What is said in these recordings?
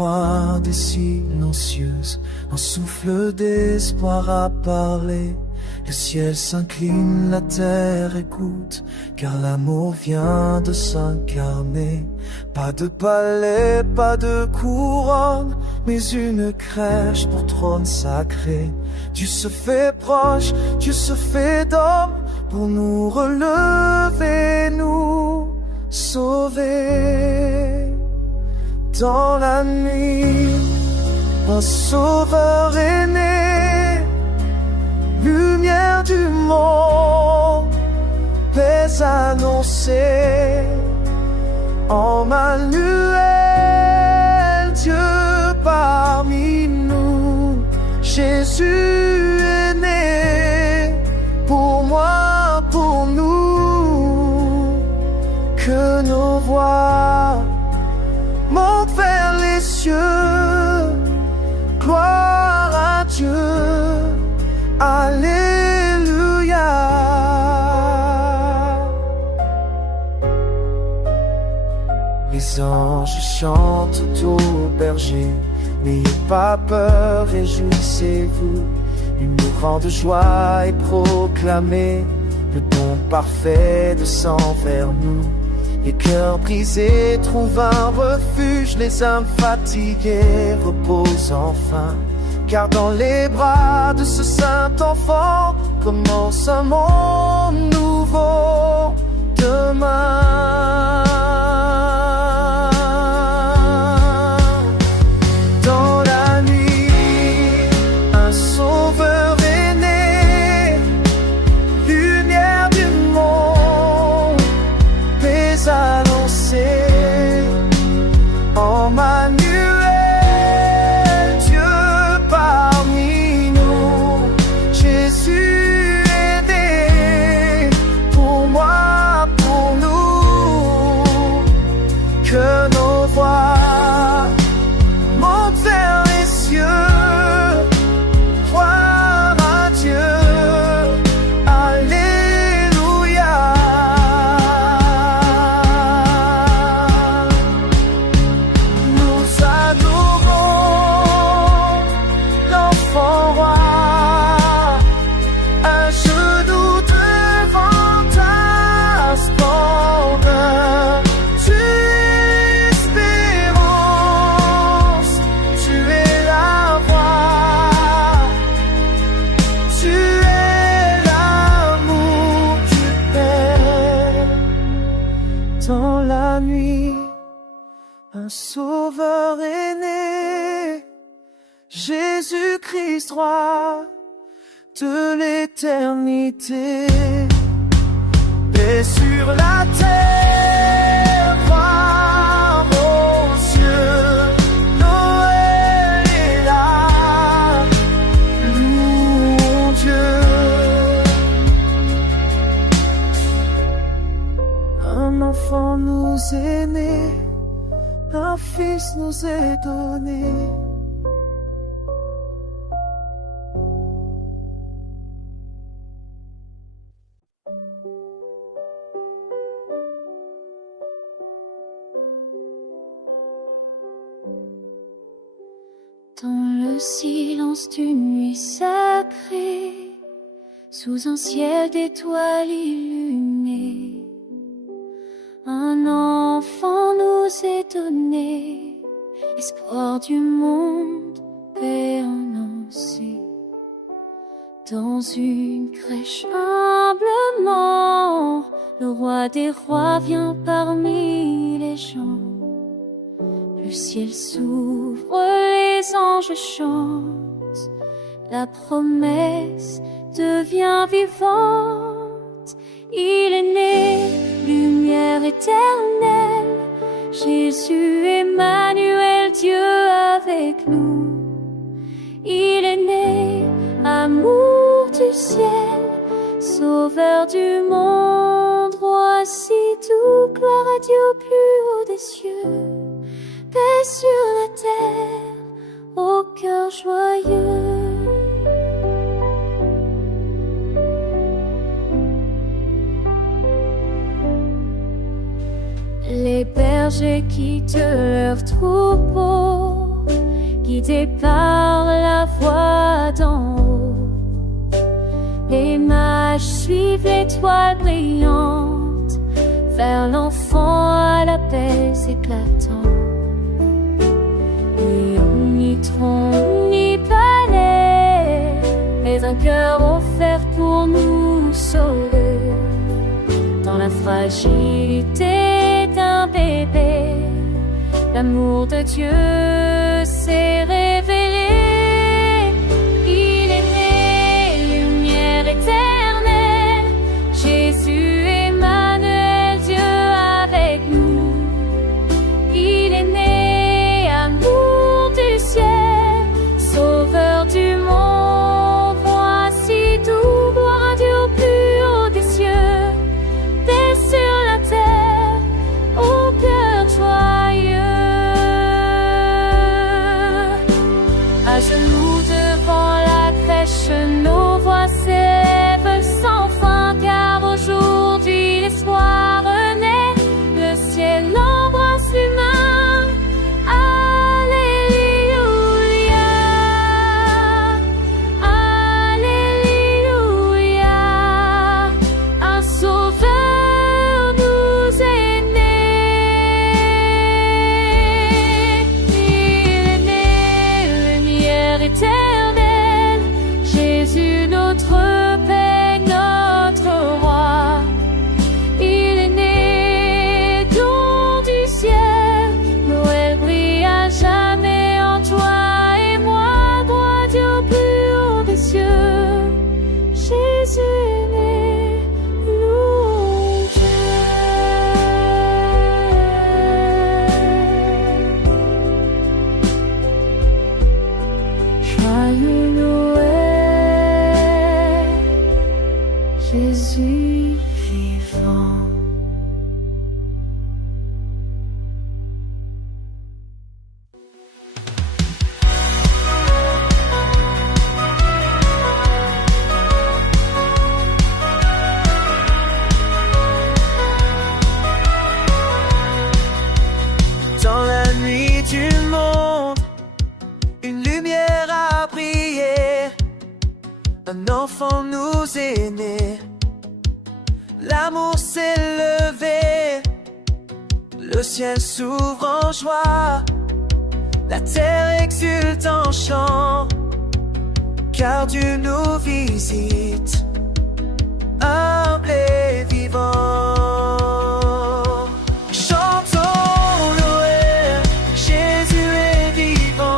froide et silencieuse, un souffle d'espoir a parlé. Le ciel s'incline, la terre écoute, car l'amour vient de s'incarner. Pas de palais, pas de couronne, mais une crèche pour trône sacré. Dieu se fait proche, Dieu se fait d'homme, pour nous relever, nous sauver. Dans la nuit, un sauveur est né, lumière du monde, paix annoncée. Emmanuel, Dieu parmi nous, Jésus est né, pour moi, pour nous, que nos voix montent vers les cieux, gloire à Dieu, alléluia. Les anges chantent aux bergers, n'ayez pas peur, réjouissez-vous. Une grande joie est proclamée, le don parfait de sang vers nous. Les cœurs brisés trouvent un refuge, les âmes fatiguées reposent enfin. Car dans les bras de ce saint enfant commence un monde nouveau demain. Dans la nuit, un sauveur est né, lumière du monde, paix annoncée. Emmanuel, Dieu parmi nous, Jésus est né, pour moi, pour nous, que nos voix montent vers les cieux, gloire à Dieu, alléluia. Nous adorons l'enfant roi, à genoux devant ta splendeur. Tu es l'espérance, tu es la voix, tu es l'amour du Père. Dans la nuit, un sauveur est né, Jésus-Christ, roi de l'éternité. Paix sur la terre, gloire aux cieux, Noël est là, louons Dieu. Un enfant nous est né, un fils nous est donné. Dans le silence d'une nuit sacrée, sous un ciel d'étoiles illuminées, un enfant nous est donné, espoir du monde, paix annoncée. Dans une crèche humblement, le roi des rois vient parmi les gens. Le ciel s'ouvre, les anges chantent, la promesse devient vivante. Il est né, lumière éternelle, Jésus Emmanuel, Dieu avec nous. Il est né, amour du ciel, sauveur du monde, voici tout, gloire à Dieu au plus haut des cieux. Paix sur la terre, au cœur joyeux. Les bergers quittent leurs troupeaux guidés par la voix d'en haut. Les mages suivent l'étoile brillante vers l'enfant à la paix éclatante. Et omnipalais est un cœur offert pour nous sauver. Dans la fragilité d'un bébé, l'amour de Dieu s'est révélé. Il est né, lumière éternelle, Jésus Emmanuel, Dieu avec nous. Il est né, amour du ciel, sauveur du monde. Voici tout, gloire à Dieu au plus haut des cieux, paix sur la terre, au cœur joyeux. À genoux devant la crèche, nos voix s'élèvent sans fin, car aujourd'hui l'espoir renaît, le ciel embrasse l'humain. Alléluia, Alléluia, un sauveur nous est né. Il est né, lumière éternelle, Jésus notre paix, notre roi. Il est né, don du ciel, Noël brille à jamais en toi et moi. Gloire à Dieu au plus haut des cieux, Jésus est né, louons Dieu. Joyeux Noël, Jésus vivant. Dans la nuit du monde, une lumière a brillé, un enfant nous est né. L'amour s'est levé, le ciel s'ouvre en joie, la terre exulte en chant, car Dieu nous visite, humble et vivant. Chantons Noël, Jésus est vivant.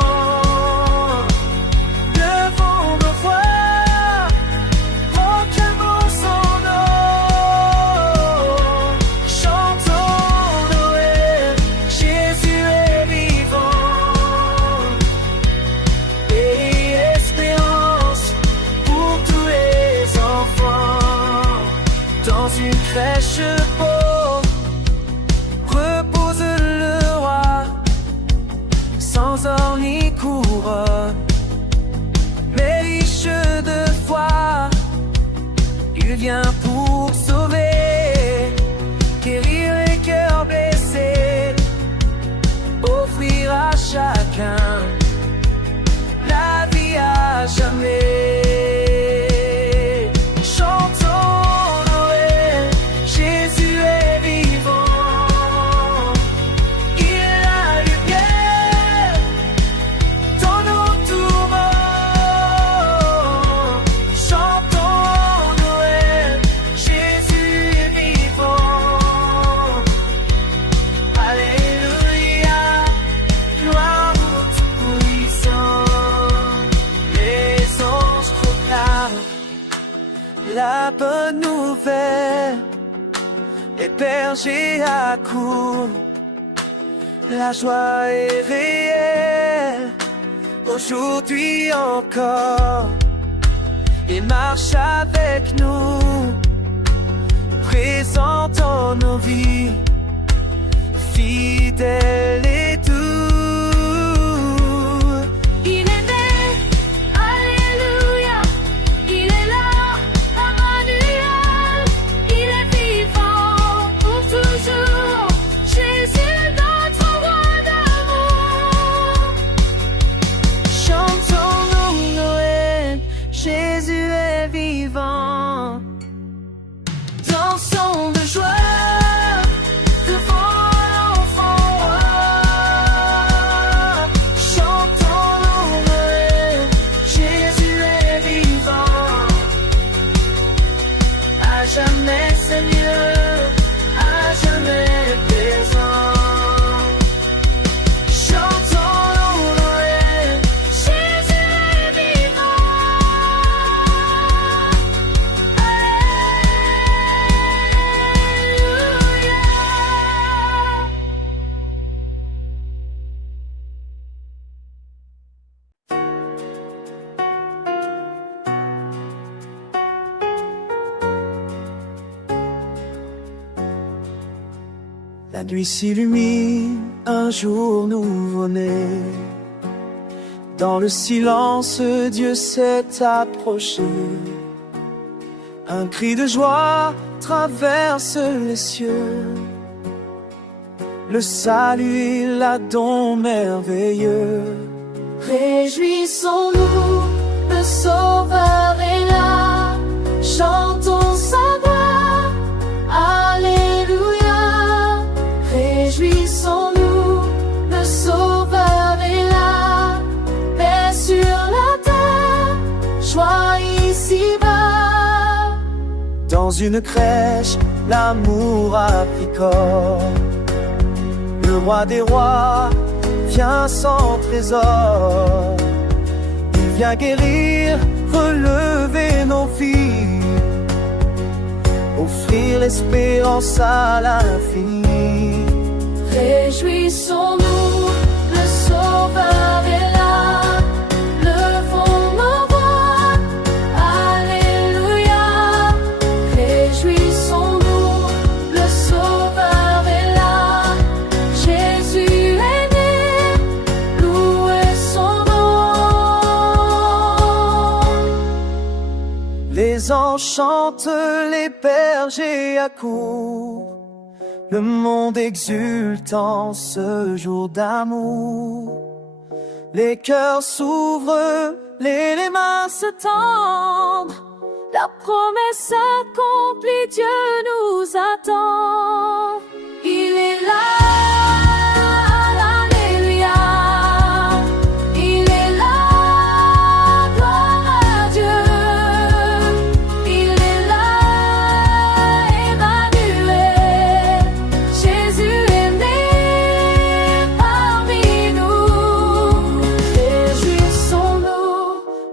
Levons nos voix, proclamons son nom. Chantons Noël, Jésus est vivant. Et espérance pour tous les enfants. Dans une crèche pauvre repose le roi, sans or ni couronne, mais riche de foi. Il vient pour sauver, guérir les cœurs blessés, offrir à chacun la vie à jamais. Chantons Noël, Jésus est vivant. Il est la lumière dans nos tourments. Chantons Noël, Jésus est vivant. Alléluia, gloire au Tout-Puissant. Les anges proclament la bonne nouvelle, les bergers accourent, la joie est réelle, aujourd'hui encore. Il marche avec nous, présent dans nos vies, fidèle et doux. Il est né, Alléluia, il est là, Emmanuel, il est vivant pour toujours, Jésus notre roi d'amour. La nuit s'illumine, un jour nouveau-né. Dans le silence, Dieu s'est approché. Un cri de joie traverse les cieux. Le salut est là, don merveilleux. Réjouissons-nous, le Sauveur est là. Chantons sa gloire, Alléluia. Réjouissons-nous, le Sauveur est là. Paix sur la terre, joie ici-bas. Dans une crèche, l'amour a pris corps. Le roi des rois vient sans trésor. Il vient guérir, relever nos vies, offrir l'espérance à l'infini. Réjouissons-nous, le Sauveur est là. Levons nos voix, Alléluia. Réjouissons-nous, le Sauveur est là. Jésus est né, louez son nom. Les anges chantent, les bergers accourent. Le monde exulte en ce jour d'amour. Les cœurs s'ouvrent, les mains se tendent. La promesse accomplie, Dieu nous attend. Il est là, Alléluia. Il est là, gloire à Dieu. Il est là, Emmanuel. Jésus est né parmi nous. Réjouissons-nous,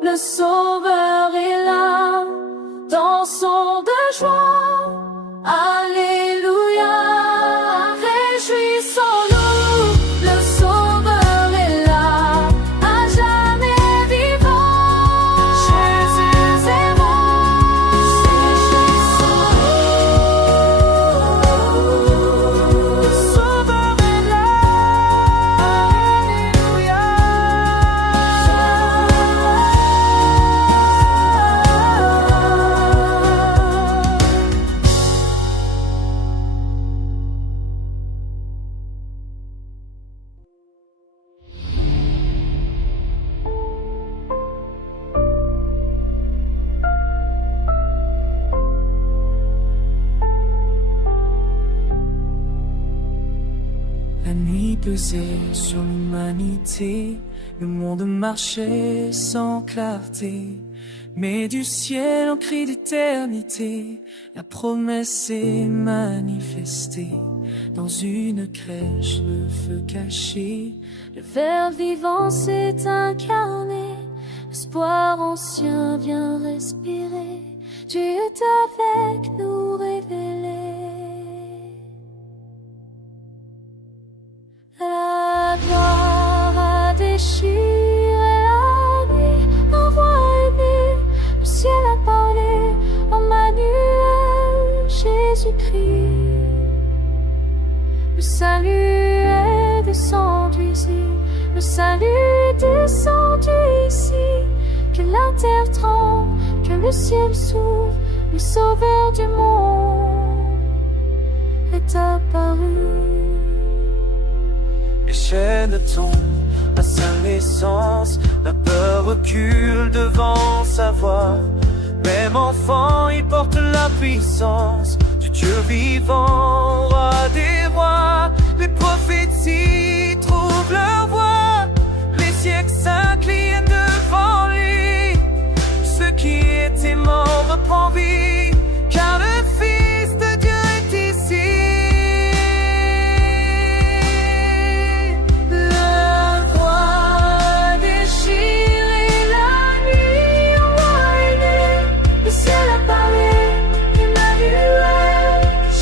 le Sauveur est là. Dansons de joie, Alléluia. Réjouissons-nous, le Sauveur est là, à jamais vivant. Jésus est mort. Réjouissons-nous, le Sauveur est là, Alléluia. La nuit pesait sur l'humanité, le monde marchait sans clarté. Mais du ciel, un cri d'éternité, la promesse s'est manifestée. Dans une crèche, le feu caché, Le Verbe vivant s'est incarné, l'espoir ancien vient respirer. Dieu est avec nous révélé. La gloire a déchiré la nuit, un roi est né, le ciel a parlé, Emmanuel, Jésus-Christ. Le salut est descendu ici, le salut est descendu ici. Que la terre tremble, que le ciel s'ouvre, le sauveur du monde est apparu. les chaînes tombent à sa naissance, la peur recule devant sa voix. Même enfant, il porte la puissance du Dieu vivant, roi des rois. Les prophéties trouvent leur voix, les siècles s'inclinent devant lui. Ce qui était mort reprend vie, car le Fils de Dieu est ici. La croix déchirée, la nuit, un roi est né, le ciel a parlé, Emmanuel,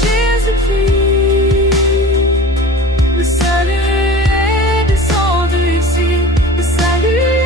Jésus-Christ. Le salut est descendu ici, le salut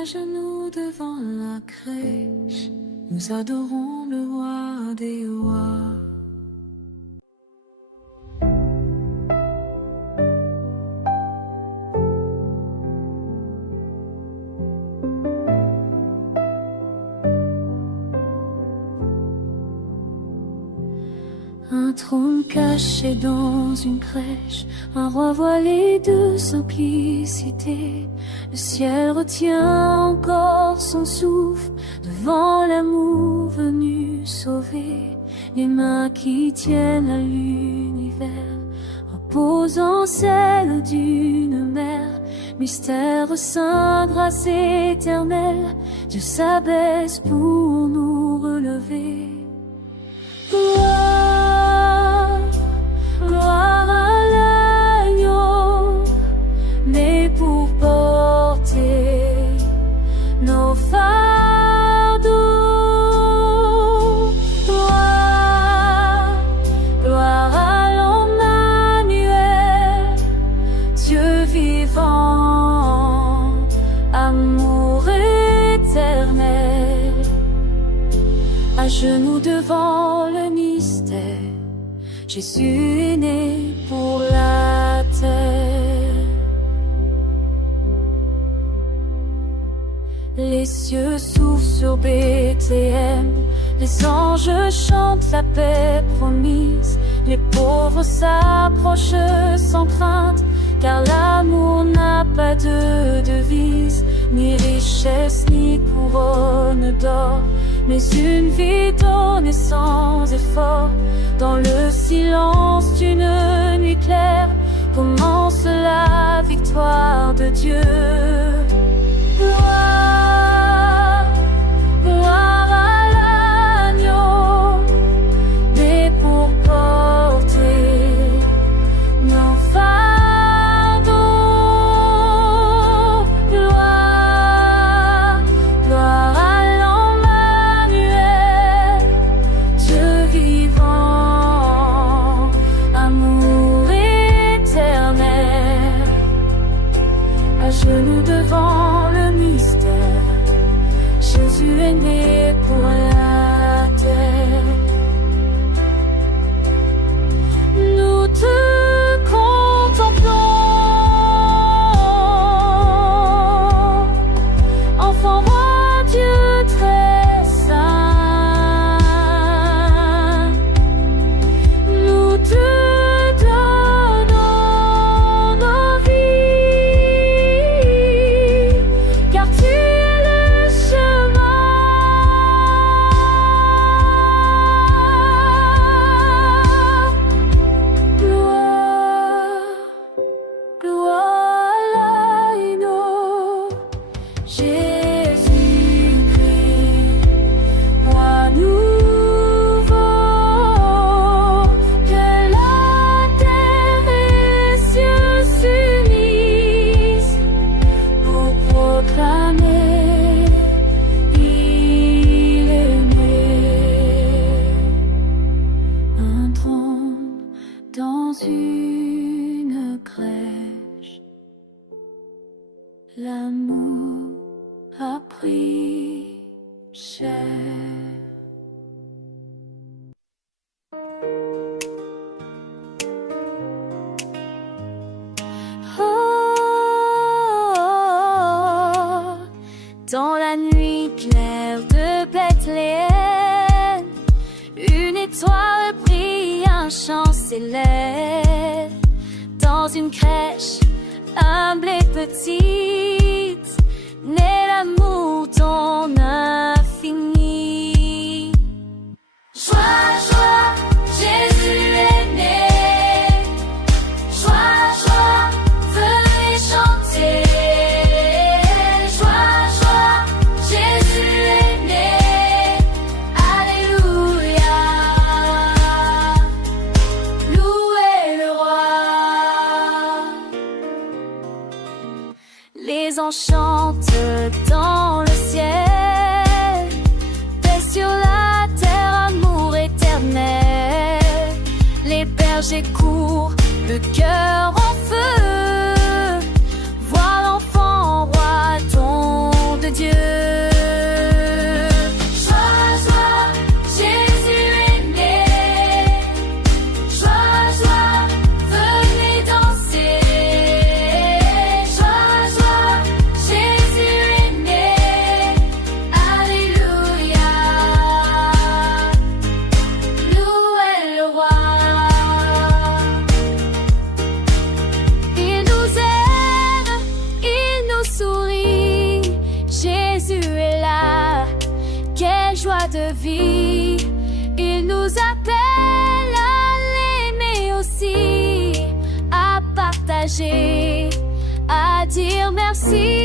À genoux devant la crèche, nous adorons le roi des rois. Un trône caché dans une crèche, un roi voilé de simplicité. Le ciel retient encore son souffle devant l'amour venu sauver. Les mains qui tiennent à l'univers reposent en celle d'une mère. Mystère saint, grâce éternelle, Dieu s'abaisse pour nous relever. Gloire, gloire à l'agneau, né pour porter nos fardeaux. Gloire, gloire à l'Emmanuel, Dieu vivant, amour éternel. À genoux devant le mystère, Jésus est né pour la terre. Les cieux s'ouvrent sur Bethléem, les anges chantent la paix promise. Les pauvres s'approchent sans crainte, car l'amour n'a pas de devise, ni richesse ni couronne d'or, mais une vie donnée sans effort. Dans le silence d'une nuit claire commence la victoire de Dieu. Gloire, gloire à l'agneau, né pour porter nos fardeaux. Gloire, gloire à l'Emmanuel, Dieu vivant, amour éternel. À genoux devant le mystère, Jésus est né pour la terre. Nous te contemplons, enfant roi Dieu très saint. Nous te donnons nos vies, car tu es le chemin. Gloire, gloire à l'agneau, Jésus-Christ, roi nouveau. Que la terre et les cieux s'unissent pour proclamer il est né. Un trône dans une crèche, l'amour a pris chair. Oh, dans la nuit claire de Bethléem, une étoile brille, un chant s'élève. Dans une crèche humble et petite, naît l'amour ton infini. Joie, joie, Jésus est né. Joie, joie, venez chanter. Joie, joie, Jésus est né. Alléluia, louez le roi. Les anges chantent dans le ciel, paix sur la terre, amour éternel. Les bergers courent, le cœur en feu, voir l'enfant roi, don de de vie. Il nous appelle à l'aimer aussi, à partager, à dire merci.